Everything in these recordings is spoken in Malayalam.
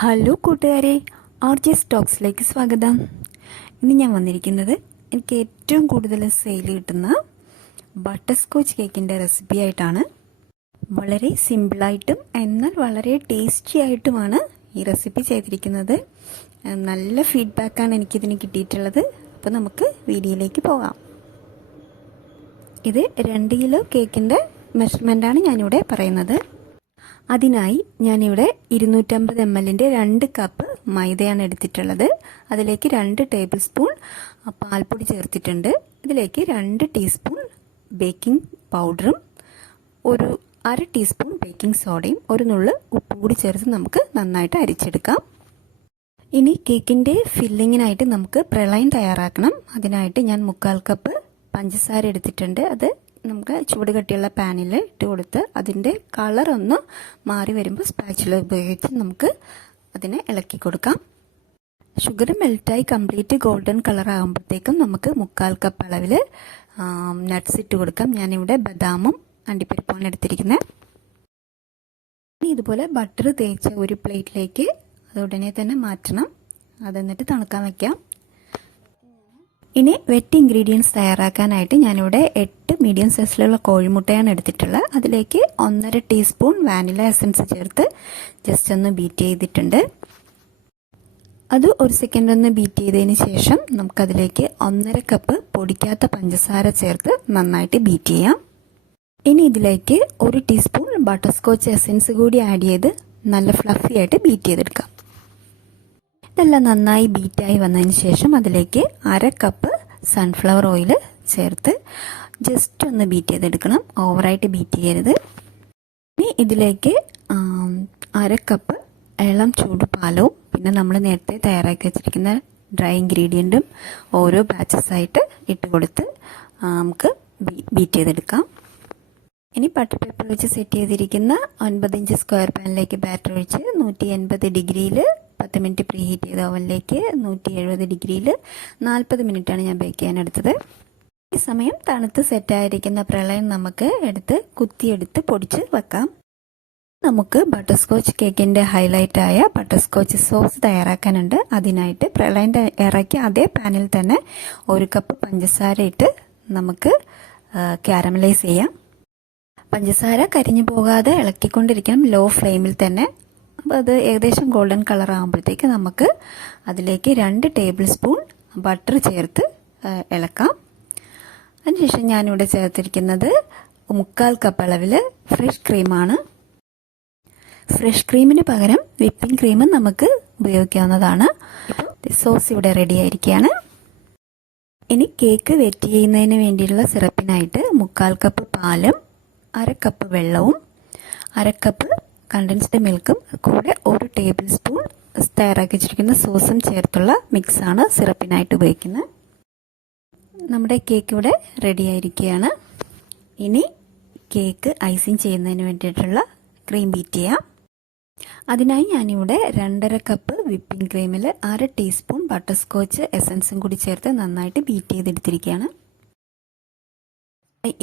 ഹലോ കൂട്ടുകാരെ. ആർ ജി സ്റ്റോക്സിലേക്ക് സ്വാഗതം. ഇന്ന് ഞാൻ വന്നിരിക്കുന്നത് എനിക്ക് ഏറ്റവും കൂടുതൽ സെയിൽ കിട്ടുന്ന ബട്ടർ സ്കോച്ച് കേക്കിന്റെ റെസിപ്പി ആയിട്ടാണ്. വളരെ സിമ്പിളായിട്ടും എന്നാൽ വളരെ ടേസ്റ്റി ആയിട്ടുമാണ് ഈ റെസിപ്പി ചെയ്തിരിക്കുന്നത്. നല്ല ഫീഡ്ബാക്കാണ് എനിക്കിതിന് കിട്ടിയിട്ടുള്ളത്. അപ്പോൾ നമുക്ക് വീഡിയോയിലേക്ക് പോകാം. ഇത് രണ്ട് കിലോ കേക്കിന്റെ മെഷർമെന്റാണ് ഞാനിവിടെ പറയുന്നത്. അതിനായി ഞാനിവിടെ ഇരുന്നൂറ്റമ്പത് എം എല്ലിന്റെ രണ്ട് കപ്പ് മൈദയാണ് എടുത്തിട്ടുള്ളത്. അതിലേക്ക് രണ്ട് ടേബിൾ സ്പൂൺ പാൽപ്പൊടി ചേർത്തിട്ടുണ്ട്. ഇതിലേക്ക് രണ്ട് ടീസ്പൂൺ ബേക്കിംഗ് പൗഡറും ഒരു അര ടീസ്പൂൺ ബേക്കിംഗ് സോഡയും ഒരു നുള്ള് ഉപ്പും കൂടി ചേർത്ത് നമുക്ക് നന്നായിട്ട് അരിച്ചെടുക്കാം. ഇനി കേക്കിന്റെ ഫില്ലിങ്ങിനായിട്ട് നമുക്ക് പ്രളയം തയ്യാറാക്കണം. അതിനായിട്ട് ഞാൻ മുക്കാൽ കപ്പ് പഞ്ചസാര എടുത്തിട്ടുണ്ട്. അത് നമുക്ക് ചൂട് കട്ടിയുള്ള പാനിൽ ഇട്ട് കൊടുത്ത് അതിന്റെ കളറൊന്ന് മാറി വരുമ്പോൾ സ്പാച്ചുല ഉപയോഗിച്ച് നമുക്ക് അതിനെ ഇളക്കി കൊടുക്കാം. ഷുഗർ മെൽറ്റായി കംപ്ലീറ്റ് ഗോൾഡൻ കളർ ആകുമ്പോഴത്തേക്കും നമുക്ക് മുക്കാൽ കപ്പ് അളവിൽ നട്ട്സ് ഇട്ട് കൊടുക്കാം. ഞാനിവിടെ ബദാമും അണ്ടിപ്പരിപ്പാണ് എടുത്തിരിക്കുന്നത്. ഇനി ഇതുപോലെ ബട്ടർ തേച്ച ഒരു പ്ലേറ്റിലേക്ക് അത് ഉടനെ തന്നെ മാറ്റണം. അതെന്നിട്ട് തണുക്കാൻ വയ്ക്കാം ഇനി വെറ്റ് ഇൻഗ്രീഡിയൻസ് തയ്യാറാക്കാനായിട്ട് ഞാനിവിടെ എട്ട് മീഡിയം സൈസിലുള്ള കോഴിമുട്ടയാണ് എടുത്തിട്ടുള്ളത്. അതിലേക്ക് ഒന്നര ടീസ്പൂൺ വാനില എസൻസ് ചേർത്ത് ജസ്റ്റ് ഒന്ന് ബീറ്റ് ചെയ്തിട്ടുണ്ട്. അത് ഒരു സെക്കൻഡ് ഒന്ന് ബീറ്റ് ചെയ്തതിന് ശേഷം നമുക്കതിലേക്ക് ഒന്നര കപ്പ് പൊടിക്കാത്ത പഞ്ചസാര ചേർത്ത് നന്നായിട്ട് ബീറ്റ് ചെയ്യാം. ഇനി ഇതിലേക്ക് ഒരു ടീസ്പൂൺ ബട്ടർ സ്കോച്ച് എസൻസ് കൂടി ആഡ് ചെയ്ത് നല്ല ഫ്ലഫി ആയിട്ട് ബീറ്റ് ചെയ്തെടുക്കാം. ഇതെല്ലാം നന്നായി ബീറ്റായി വന്നതിന് ശേഷം അതിലേക്ക് അര കപ്പ് സൺഫ്ലവർ ഓയിൽ ചേർത്ത് ജസ്റ്റ് ഒന്ന് ബീറ്റ് ചെയ്തെടുക്കണം. ഓവറായിട്ട് ബീറ്റ് ചെയ്യരുത്. ഇനി ഇതിലേക്ക് അര കപ്പ് ഇളം ചൂട് പാലവും പിന്നെ നമ്മൾ നേരത്തെ തയ്യാറാക്കി വെച്ചിരിക്കുന്ന ഡ്രൈ ഇൻഗ്രീഡിയന്റും ഓരോ ബാച്ചസ് ആയിട്ട് ഇട്ട് കൊടുത്ത് നമുക്ക് ബീറ്റ് ചെയ്തെടുക്കാം. ഇനി ബട്ടർ പേപ്പർ വെച്ച് സെറ്റ് ചെയ്തിരിക്കുന്ന ഒൻപത് ഇഞ്ച് സ്ക്വയർ പാനിലേക്ക് ബാറ്റർ ഒഴിച്ച് നൂറ്റി എൺപത് ഡിഗ്രിയിൽ പത്ത് മിനിറ്റ് പ്രീ ഹീറ്റ് ചെയ്ത ഓവനിലേക്ക് നൂറ്റി എഴുപത് ഡിഗ്രിയിൽ നാൽപ്പത് മിനിറ്റാണ് ഞാൻ ബേക്ക് ചെയ്യാൻ എടുത്തത്. ഈ സമയം തണുത്ത് സെറ്റായിരിക്കുന്ന പ്രളയം നമുക്ക് എടുത്ത് കുത്തിയെടുത്ത് പൊടിച്ച് വെക്കാം. നമുക്ക് ബട്ടർ സ്കോച്ച് കേക്കിന്റെ ഹൈലൈറ്റായ ബട്ടർ സ്കോച്ച് സോസ് തയ്യാറാക്കാനുണ്ട്. അതിനായിട്ട് പ്രളയം ഇറക്കി അതേ പാനിൽ തന്നെ ഒരു കപ്പ് പഞ്ചസാര ഇട്ട് നമുക്ക് ക്യാരമലൈസ് ചെയ്യാം. പഞ്ചസാര കരിഞ്ഞു പോകാതെ ഇളക്കിക്കൊണ്ടിരിക്കണം. ലോ ഫ്ലെയിമിൽ തന്നെ അപ്പോൾ അത് ഏകദേശം ഗോൾഡൻ കളർ ആകുമ്പോഴത്തേക്ക് നമുക്ക് അതിലേക്ക് രണ്ട് ടേബിൾ സ്പൂൺ ബട്ടർ ചേർത്ത് ഇളക്കാം. അതിനുശേഷം ഞാനിവിടെ ചേർത്തിരിക്കുന്നത് മുക്കാൽ കപ്പ് അളവിൽ ഫ്രഷ് ക്രീമാണ് ഫ്രഷ് ക്രീമിന് പകരം വിപ്പിംഗ് ക്രീം നമുക്ക് ഉപയോഗിക്കാവുന്നതാണ്. സോസ് ഇവിടെ റെഡി ആയിരിക്കുകയാണ് ഇനി കേക്ക് വെറ്റ് ചെയ്യുന്നതിന് വേണ്ടിയിട്ടുള്ള സിറപ്പിനായിട്ട് മുക്കാൽ കപ്പ് പാലും അര കപ്പ് വെള്ളവും അര കപ്പ് കണ്ടൻസ്ഡ് മിൽക്കും കൂടെ ഒരു ടേബിൾ സ്പൂൺ തയ്യാറാക്കി വെച്ചിരിക്കുന്ന സോസും ചേർത്തുള്ള മിക്സാണ് സിറപ്പിനായിട്ട് ഉപയോഗിക്കുന്നത്. നമ്മുടെ കേക്ക് ഇവിടെ റെഡി ആയിരിക്കുകയാണ്. ഇനി കേക്ക് ഐസിങ് ചെയ്യുന്നതിന് വേണ്ടിയിട്ടുള്ള ക്രീം ബീറ്റ് ചെയ്യാം. അതിനായി ഞാനിവിടെ രണ്ടര കപ്പ് വിപ്പിംഗ് ക്രീമിൽ അര ടീസ്പൂൺ ബട്ടർ സ്കോച്ച് എസൻസും കൂടി ചേർത്ത് നന്നായിട്ട് ബീറ്റ് ചെയ്തെടുത്തിരിക്കുകയാണ്.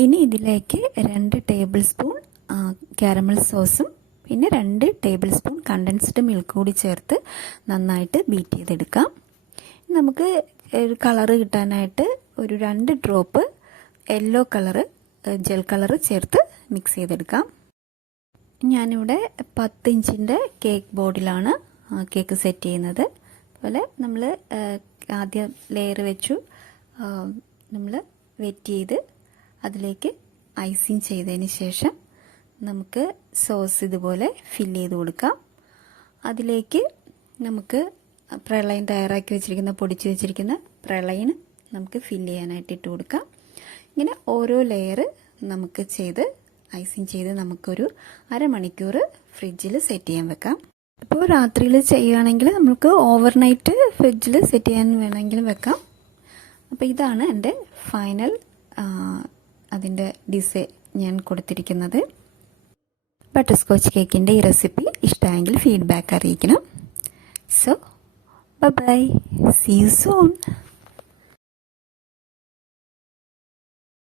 ഇനി ഇതിലേക്ക് രണ്ട് ടേബിൾ സ്പൂൺ കാരമൽ സോസും പിന്നെ രണ്ട് ടേബിൾ സ്പൂൺ കണ്ടൻസ്ഡ് മിൽക്ക് കൂടി ചേർത്ത് നന്നായിട്ട് ബീറ്റ് ചെയ്തെടുക്കാം. നമുക്ക് ഒരു കളറ് കിട്ടാനായിട്ട് ഒരു രണ്ട് drop yellow colour gel colour ചേർത്ത് മിക്സ് ചെയ്തെടുക്കാം. ഞാനിവിടെ പത്ത് ഇഞ്ചിന്റെ കേക്ക് ബോർഡിലാണ് കേക്ക് സെറ്റ് ചെയ്യുന്നത്. അതുപോലെ നമ്മൾ ആദ്യം ലെയർ വെച്ചു നമ്മൾ വെറ്റ് ചെയ്ത് അതിലേക്ക് ഐസിങ് ചെയ്തതിന് ശേഷം നമുക്ക് സോസ് ഇതുപോലെ ഫില്ല് ചെയ്ത് കൊടുക്കാം. അതിലേക്ക് നമുക്ക് പ്രളയൻ തയ്യാറാക്കി വെച്ചിരിക്കുന്ന പൊടിച്ച് വെച്ചിരിക്കുന്ന പ്രളയൻ നമുക്ക് ഫില്ല് ചെയ്യാനായിട്ട് ഇട്ട് കൊടുക്കാം. ഇങ്ങനെ ഓരോ ലെയർ നമുക്ക് ചെയ്ത് ഐസിങ് ചെയ്ത് നമുക്കൊരു അരമണിക്കൂർ ഫ്രിഡ്ജിൽ സെറ്റ് ചെയ്യാൻ വെക്കാം. ഇപ്പോൾ രാത്രിയിൽ ചെയ്യുകയാണെങ്കിൽ നമുക്ക് ഓവർനൈറ്റ് ഫ്രിഡ്ജിൽ സെറ്റ് ചെയ്യാൻ വേണമെങ്കിൽ വെക്കാം. അപ്പോൾ ഇതാണ് എന്റെ ഫൈനൽ അതിന്റെ ഡിസൈൻ ഞാൻ കൊടുത്തിരിക്കുന്നത്. ബട്ടർ സ്കോച്ച് കേക്കിന്റെ ഈ റെസിപ്പി ഇഷ്ടമായെങ്കിൽ ഫീഡ്ബാക്ക് അറിയിക്കണം. So bye see you soon